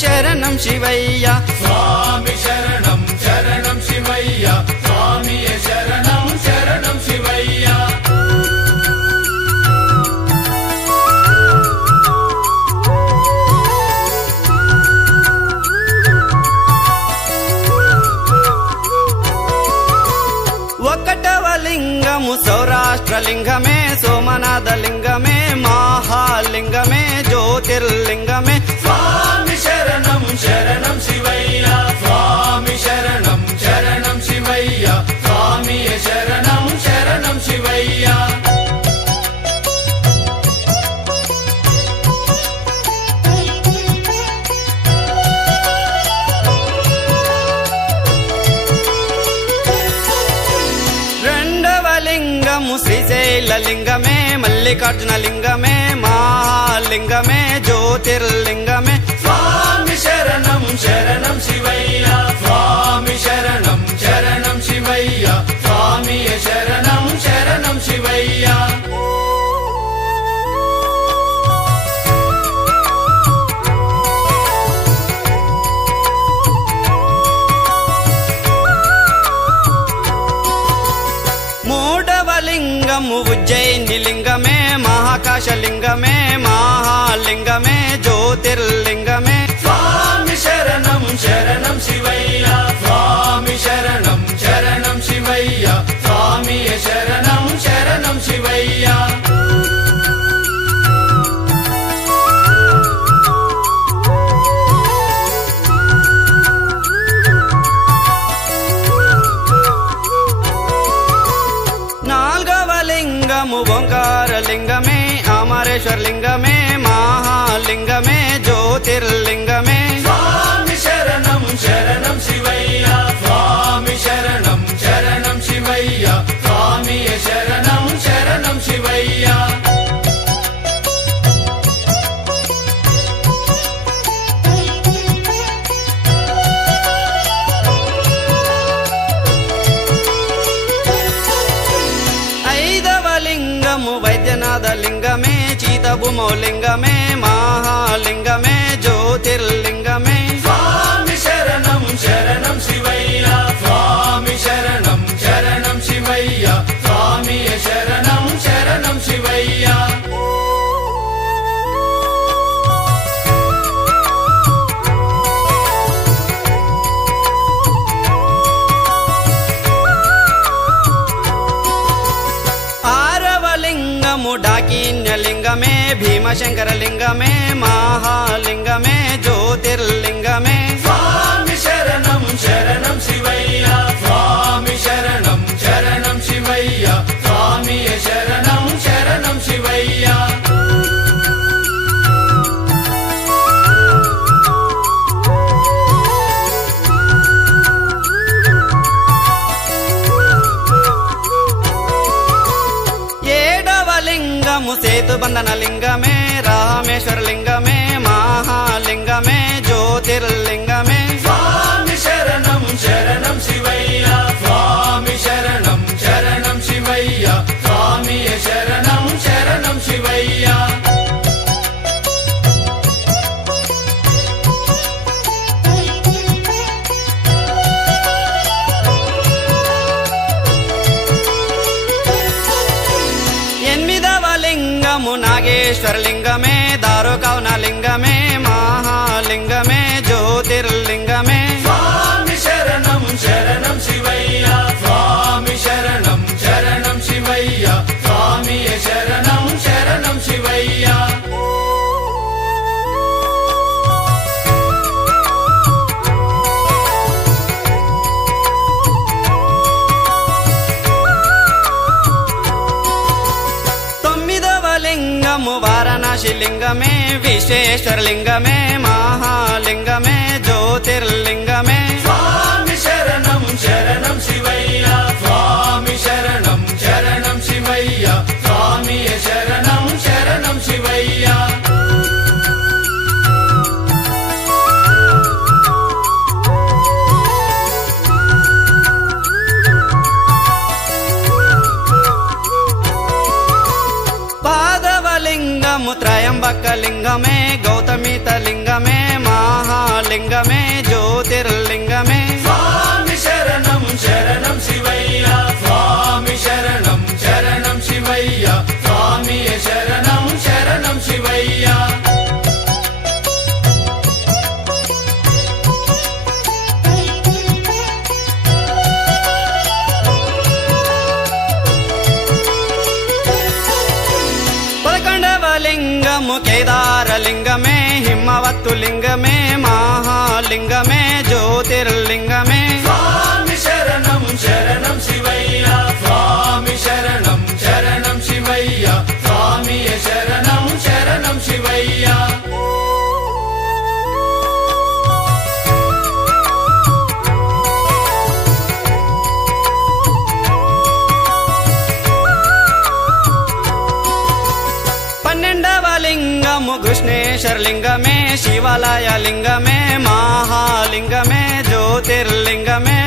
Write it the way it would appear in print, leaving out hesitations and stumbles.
శరణం శివయ్య స్వామి శరణం శరణం శివయ్య స్వామి శరణం శరణం శివయ్య ఒకటవ లింగము సౌరాష్ట్ర లింగమే సోమనాథ లింగమే మహాలింగమే జ్యోతిర్లింగమే స్వామి శరణం శరణం శివయ్య స్వామి శరణం శరణం శివయ్య స్వామి శరణం శరణం శివయ్య రెండవ లింగము శ్రీశైల లింగమే మల్లికార్జున లింగమే మహాలింగమే జ్యోతిర్లింగమే స్వామి శరణం శరణం శివయ్య స్వామి శరణం శరణం శివయ్య స్వామి శరణం శరణం శివయ్య మూడవ లింగము ఉజ్జయిని లింగమే మహాకాశ లింగమే మహాలింగమే జ్యోతిర్లింగమే స్వామి శరణం శరణం శివయ్య స్వామి శరణం శరణం శివయ్య స్వామి శరణం శరణం శివయ్య నాల్గవ లింగము ఓంకార లింగమే అమరేశ్వర లింగమే మహాలింగమే జ్యోతిర్లింగమే స్వామి శరణం శరణం శివయ్య స్వామి శరణం శరణం శివయ్య స్వామి శరణం శరణం శివయ్య ఐదవ లింగము వైద్యనాథ లింగమే చీతభూమో లింగమే మహాలింగమే జ్యోతిర్లింగమే స్వామి శరణం శరణం శివయ్య స్వామి శరణం శరణం శివయ్య స్వామి శరణం శరణం శివయ్య ఆరవ లింగము డాకిన్య లింగమే భీమశంకర లింగమే మహాలింగమే జ్యోతిర్లింగమే స్వామి శరణం శరణం శివయ్య స్వామి శరణం శరణం శివయ్య స్వామి శరణం శరణం శివయ్య ఏడవ లింగము సేతుబంధన లింగమే రామేశ్వర లింగమే మహాలింగమే జ్యోతిర్లింగమే స్వామి శరణం శరణం శివయ్య స్వామి శరణం శరణం శివయ్య స్వామి శరణం శరణం శివయ్య ఎనిమిదవ లింగము నాగేశ్వర లింగమే దారుకౌన లింగమే మహాలింగమే జ్యోతిర్లింగమే స్వామి శరణం శరణం శివయ్య స్వామి శరణం శరణం శివయ్య స్వామి శరణం శరణం శివయ్య తొమ్మిదవ లింగము వారణాసి లింగమే విశ్వేశ్వర లింగమే మహాలింగమే జ్యోతిర్లింగమే స్వామి శరణం శరణం శివయ్య స్వామి శరణం శరణం శివయ్య స్వామి శరణం శరణం శివయ్య లింగము త్రయంబక లింగమే గౌతమిత లింగమే మహా లింగము కేదారలింగమే హిమవత్తు లింగమే మహాలింగమే జ్యోతిర్లింగమే స్వామి శరణం శరణం శివయ్య స్వామి శరణం శరణం శివయ్య స్వామియ శరణం శరణం శివయ్య పన్నెండవ లింగము కృష్ణేశ్వరలింగమే శివాలయ లింగమే మహాలింగమే జ్యోతిర్లింగమే